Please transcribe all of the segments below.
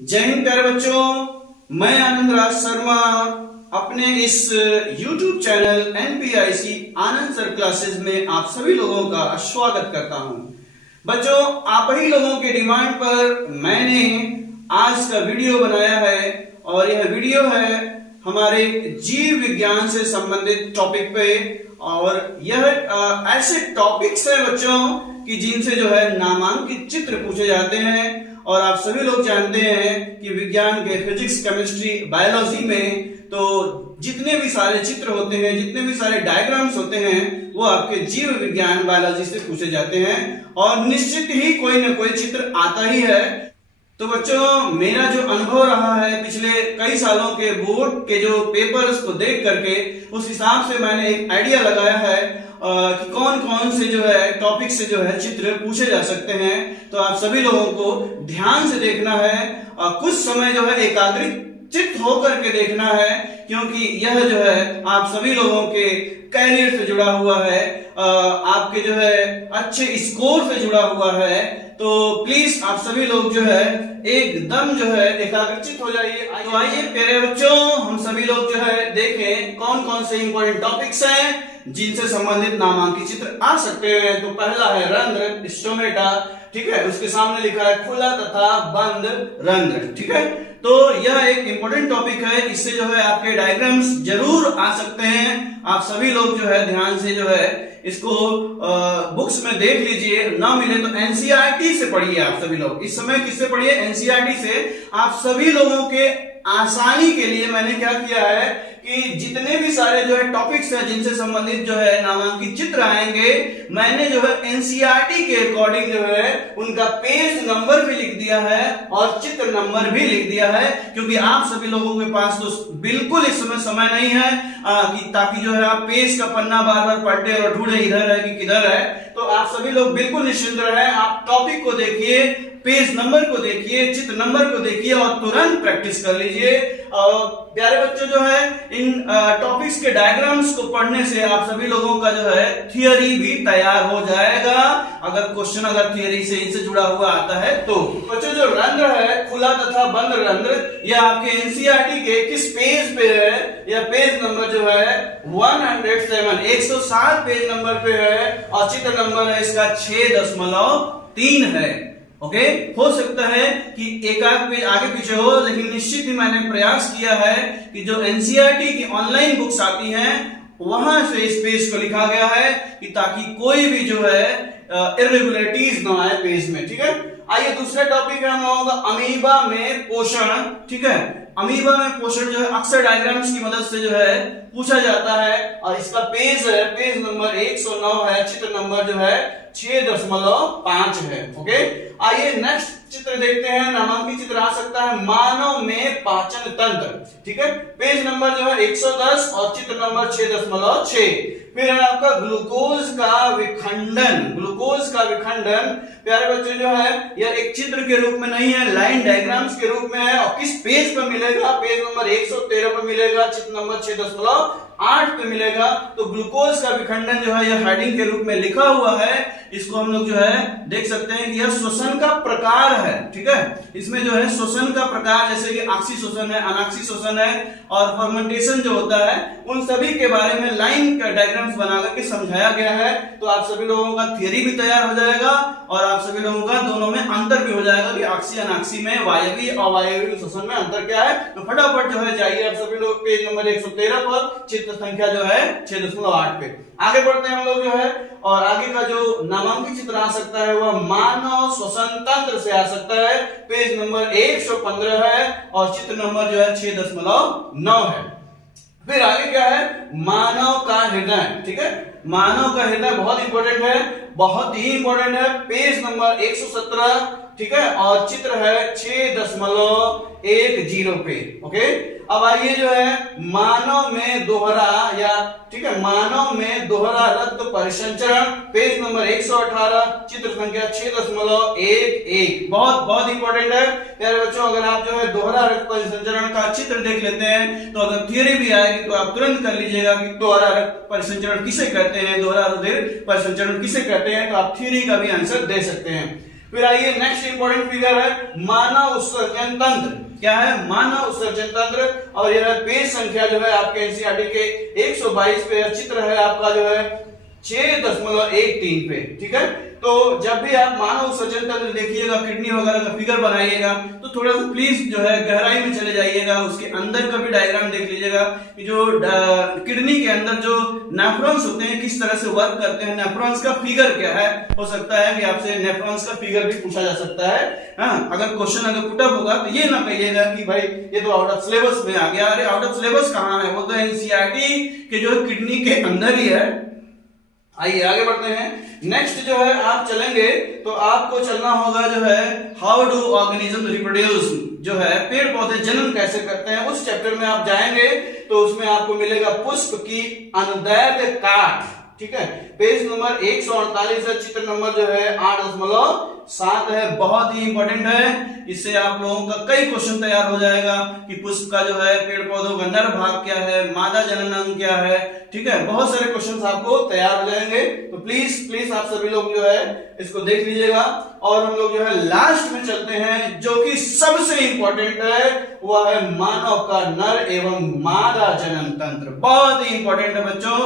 जय हिंद प्यारे बच्चों, मैं आनंद राज शर्मा अपने इस YouTube चैनल NPIC आनंद सर क्लासेस में आप सभी लोगों का स्वागत करता हूं। बच्चों, आप ही लोगों के डिमांड पर मैंने आज का वीडियो बनाया है और यह वीडियो है हमारे जीव विज्ञान से संबंधित टॉपिक पे। और यह ऐसे टॉपिक्स है बच्चों कि जिनसे जो है नामांकित चित्र पूछे जाते हैं। और आप सभी लोग जानते हैं कि विज्ञान के फिजिक्स, केमिस्ट्री, बायोलॉजी में तो जितने भी सारे चित्र होते हैं, जितने भी सारे डायग्राम्स होते हैं, वो आपके जीव विज्ञान बायोलॉजी से पूछे जाते हैं और निश्चित ही कोई ना कोई चित्र आता ही है। तो बच्चों, मेरा जो अनुभव रहा है पिछले कई सालों के बोर्ड के जो पेपर्स को देख करके, उस हिसाब से मैंने एक आइडिया लगाया है कि कौन कौन से जो है टॉपिक से जो है चित्र पूछे जा सकते हैं। तो आप सभी लोगों को ध्यान से देखना है और कुछ समय जो है एकाग्रचित्त होकर के देखना है, क्योंकि यह जो है आप सभी लोगों के कैरियर से जुड़ा हुआ है, आपके जो है अच्छे स्कोर से जुड़ा हुआ है। तो प्लीज आप सभी लोग जो है एकदम जो है एकाग्रचित्त हो जाइए। तो आइए प्यारे बच्चों, हम सभी लोग जो है देखें कौन कौन से इंपॉर्टेंट टॉपिक्स हैं जिनसे संबंधित नामांकित चित्र आ सकते हैं। तो पहला है रंध्र, स्टोमेटा, ठीक है। उसके सामने लिखा है खुला तथा बंद रंध्र, ठीक है। तो यह एक इंपॉर्टेंट टॉपिक है, इससे जो है आपके डायग्राम्स जरूर आ सकते हैं। आप सभी लोग जो है ध्यान से जो है इसको बुक्स में देख लीजिए, ना मिले तो एनसीईआरटी से पढ़िए। आप सभी लोग इस समय किससे पढ़िए? एनसीईआरटी से। आप सभी लोगों के आसानी के लिए मैंने क्या किया है कि जितने भी सारे जो है टॉपिक्स हैं जिनसे संबंधित जो है नामांकित चित्र आएंगे, मैंने जो है एनसीईआरटी के अकॉर्डिंग जो है उनका पेज नंबर भी लिख दिया है और चित्र नंबर भी लिख दिया है, क्योंकि आप सभी लोगों के पास तो बिल्कुल इस समय नहीं है कि ताकि जो है आप पेज का पन्ना बार बार पलटे और ढूंढे इधर है कि किधर है। तो आप सभी लोग बिल्कुल निश्चिंत रहें, आप टॉपिक को देखिए, पेज नंबर को देखिए, चित्र नंबर को देखिए और तुरंत प्रैक्टिस कर लीजिए। प्यारे बच्चों, जो है इन टॉपिक्स के डायग्राम्स को पढ़ने से आप सभी लोगों का जो है थियरी भी तैयार हो जाएगा, अगर क्वेश्चन अगर थियरी से इनसे जुड़ा हुआ आता है तो। बच्चों, जो रंध्र है, खुला तथा बंद रंध्र, यह आपके एनसीईआरटी के किस पेज पे है? यह पेज नंबर जो है 107, 107 पेज नंबर पे है और चित्र नंबर है इसका 6.3 है। ओके, हो सकता है कि एक आध पेज आगे पीछे हो, लेकिन निश्चित ही मैंने प्रयास किया है कि जो एनसीईआरटी की ऑनलाइन बुक्स आती हैं वहां से इस पेज को लिखा गया है कि ताकि कोई भी जो है इरेगुलरिटीज ना आए पेज में, ठीक है। आइए दूसरा टॉपिक है हम लोगों का अमीबा में पोषण, ठीक है। अमीबा में पोषण जो है अक्सर डायग्राम्स की मदद से जो है पूछा जाता है और इसका पेज है, पेज नंबर 109 है, चित्र नंबर जो है 6.5 है। ओके, आइए नेक्स्ट चित्र देखते हैं। नामांकित चित्र आ सकता है मानव में पाचन तंत्र, ठीक है। पेज नंबर जो है 110 और चित्र नंबर 6.6। फिर है आपका ग्लूकोज का विखंडन, ग्लूकोज का विखंडन। प्यारे बच्चों, जो है यह एक चित्र के रूप में नहीं है, लाइन डायग्राम्स के रूप में है। और किस पेज पर मिलेगा? पेज नंबर 113 पर मिलेगा, चित्र नंबर 6.8 पे मिलेगा। तो ग्लूकोज का विखंडन जो है यह हेडिंग के रूप में लिखा हुआ है। इसको हम लोग जो है देख सकते हैं कि यह श्वसन का प्रकार है, ठीक है। इसमें जो है श्वसन का प्रकार, जैसे कि ऑक्सी श्वसन है, अनाक्सी श्वसन है और फर्मेंटेशन जो होता है, उन सभी के बारे में लाइन का डायग्राम्स बना करके समझाया गया है। तो आप सभी लोगों का थियरी भी तैयार हो जाएगा और आप सभी लोगों का दोनों में अंतर भी हो जाएगा कि ऑक्सी अनाक्सी में वायवीय अवायवीय श्वसन में अंतर क्या है। तो फटाफट जो है जाइए आप सभी लोग पेज नंबर 113 पर, चित्र संख्या जो है 6.8 पे। आगे बढ़ते हैं हम लोग जो है, और आगे का जो नामांकित चित्र आ सकता है वह मानव श्वसन तंत्र से आ सकता है। पेज नंबर 115 है और चित्र नंबर जो है 6.9 है। फिर आगे क्या है? मानव का हृदय, ठीक है। मानव का हृदय बहुत इंपॉर्टेंट है, बहुत ही इंपॉर्टेंट है। पेज नंबर 117, ठीक है, और चित्र है 6.10 पे। ओके, अब आइए जो है मानव में दोहरा या, ठीक है, मानव में दोहरा रक्त परिसंचरण, पेज नंबर 118, चित्र संख्या 6.11। बहुत बहुत इंपॉर्टेंट है प्यारे बच्चों। अगर आप जो है दोहरा रक्त परिसंचरण का चित्र देख लेते हैं तो अगर थियरी भी आएगी तो आप तुरंत कर लीजिएगा कि दोहरा रक्त परिसंचरण किसे कहते हैं, दोहरा रुधिर परिसंचरण किसे कहते हैं, तो आप थियरी का भी आंसर दे सकते हैं। फिर आइए नेक्स्ट इंपॉर्टेंट फिगर है मानव उत्सर्जन तंत्र। क्या है? मानव उत्सर्जन तंत्र। और यह पेज संख्या जो है आपके एनसीईआरटी के 122 पे, चित्र है आपका जो है 6.13 पे। ठीक है, तो जब भी आप मानव उत्सर्जन तंत्र देखिएगा, किडनी वगैरह का फिगर बनाइएगा, तो थोड़ा सा प्लीज जो है गहराई में चले जाइएगा, उसके अंदर का भी डायग्राम देख लीजिएगा कि जो किडनी के अंदर जो नेफ्रॉन्स होते हैं किस तरह से वर्क करते हैं, नेफ्रॉन्स का फिगर क्या है। हो सकता है कि आपसे नेफ्रॉन्स का फिगर भी पूछा जा सकता है। हाँ, अगर क्वेश्चन अगर पुटअप होगा तो ये ना कहिएगा कि भाई ये तो आउट ऑफ सिलेबस में आ गया। अरे आउट ऑफ सिलेबस कहाँ है, वो तो एनसीईआरटी के जो किडनी के अंदर ही है। आइए आगे बढ़ते हैं। नेक्स्ट जो है आप चलेंगे तो आपको चलना होगा जो है हाउ डू ऑर्गेनिज्म रिप्रोड्यूस, जो है पेड़ पौधे जन्म कैसे करते हैं, उस चैप्टर में आप जाएंगे तो उसमें आपको मिलेगा पुष्प की अनुदैर्ध्य काट। ठीक है, पेज नंबर 148 है, चित्र नंबर जो है 8.7 है। बहुत ही इंपॉर्टेंट है, इससे आप लोगों का कई क्वेश्चन तैयार हो जाएगा कि पुष्प का जो है पेड़ पौधों का नर भाग क्या है, मादा जननांग क्या है। ठीक है, बहुत सारे क्वेश्चंस आपको तैयार हो जाएंगे, तो प्लीज आप सभी लोग जो है इसको देख लीजिएगा। और हम लोग जो है लास्ट में चलते हैं, जो कि सबसे इंपॉर्टेंट है, वह है मानव का नर एवं मादा जनन तंत्र। बहुत ही इंपॉर्टेंट है बच्चों,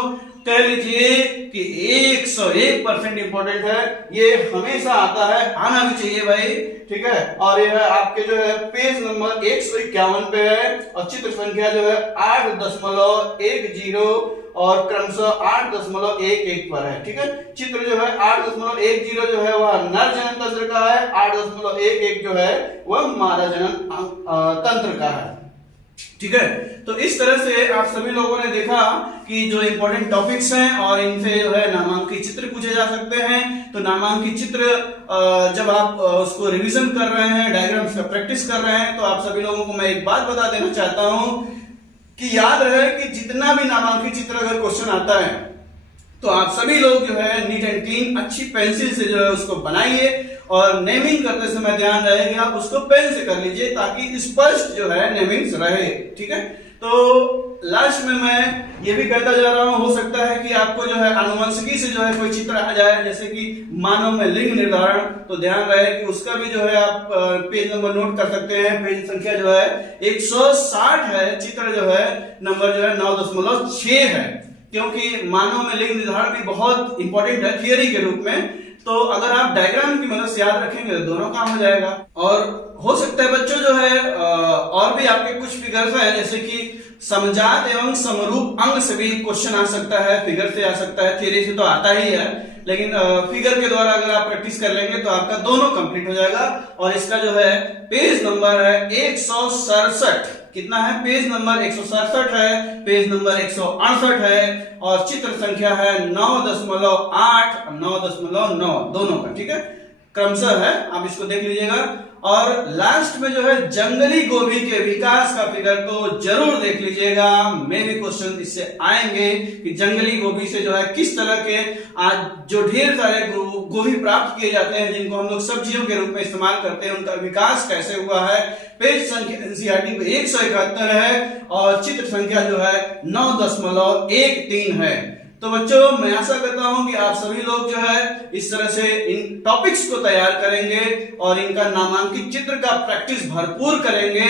कह लीजिए कि 101% इंपॉर्टेंट है, ये हमेशा आता है, आना भी चाहिए भाई। ठीक है, और यह आपके जो है पेज नंबर 151 पे है, और चित्र संख्या जो है 8.10 और क्रमशः 8.11 पर है। ठीक है, चित्र जो है 8.10 जो है वह नर जनन तंत्र का है, 8.11 जो है वह मादा जनन तंत्र का है। ठीक है, तो इस तरह से आप सभी लोगों ने देखा कि जो इंपॉर्टेंट टॉपिक्स हैं और इनसे जो है नामांकित चित्र पूछे जा सकते हैं। तो नामांकित चित्र जब आप उसको रिवीजन कर रहे हैं, डायग्राम्स का प्रैक्टिस कर रहे हैं, तो आप सभी लोगों को मैं एक बात बता देना चाहता हूं कि याद रहे कि जितना भी नामांकित चित्र अगर क्वेश्चन आता है तो आप सभी लोग जो है नीट एंड क्लीन अच्छी पेंसिल से जो है उसको बनाइए, और नेमिंग करते समय ध्यान रहे कि आप उसको पेन से कर लीजिए ताकि स्पष्ट जो है नेमिंग्स रहे। ठीक है, तो लास्ट में मैं ये भी कहता जा रहा हूं, हो सकता है कि आपको जो है आनुवंशिकी से जो है कोई चित्र आ जाए, जैसे कि मानव में लिंग निर्धारण, तो ध्यान रहे कि उसका भी जो है आप पेज नंबर नोट कर सकते हैं। पेज संख्या जो है 160 है, चित्र जो है नंबर जो है 9.6 है, क्योंकि मानव में लिंग निर्धारण भी बहुत इंपॉर्टेंट है थियरी के रूप में। तो अगर आप डायग्राम की मदद से याद रखेंगे तो दोनों काम हो जाएगा। और हो सकता है बच्चों जो है और भी आपके कुछ फिगर्स हैं, जैसे कि समजात एवं समरूप अंग से भी क्वेश्चन आ सकता है, फिगर से आ सकता है, थियरी से तो आता ही है, लेकिन फिगर के द्वारा अगर आप प्रैक्टिस कर लेंगे तो आपका दोनों कंप्लीट हो जाएगा। और इसका जो है पेज नंबर है 167, कितना है? पेज नंबर 167 है, पेज नंबर 168 है, और चित्र संख्या है 9.8 9.9 दोनों का। ठीक है, क्रमशः है, आप इसको देख लीजिएगा। और लास्ट में जो है जंगली गोभी के विकास का फिगर तो जरूर देख लीजिएगा, मेरे क्वेश्चन इससे आएंगे कि जंगली गोभी से जो है किस तरह के आज जो ढेर सारे गोभी प्राप्त किए जाते हैं, जिनको हम लोग सब्जियों के रूप में इस्तेमाल करते हैं, उनका विकास कैसे हुआ है। पेज संख्या एनसीईआरटी पे 171 है, और चित्र संख्या जो है 9.13 है। तो बच्चों मैं आशा करता हूं कि आप सभी लोग जो है इस तरह से इन टॉपिक्स को तैयार करेंगे और इनका नामांकित चित्र का प्रैक्टिस भरपूर करेंगे,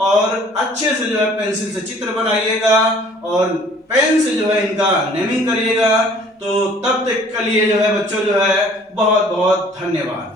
और अच्छे से जो है पेंसिल से चित्र बनाइएगा और पेन से जो है इनका नेमिंग करिएगा। तो तब तक के लिए जो है बच्चों जो है बहुत बहुत धन्यवाद।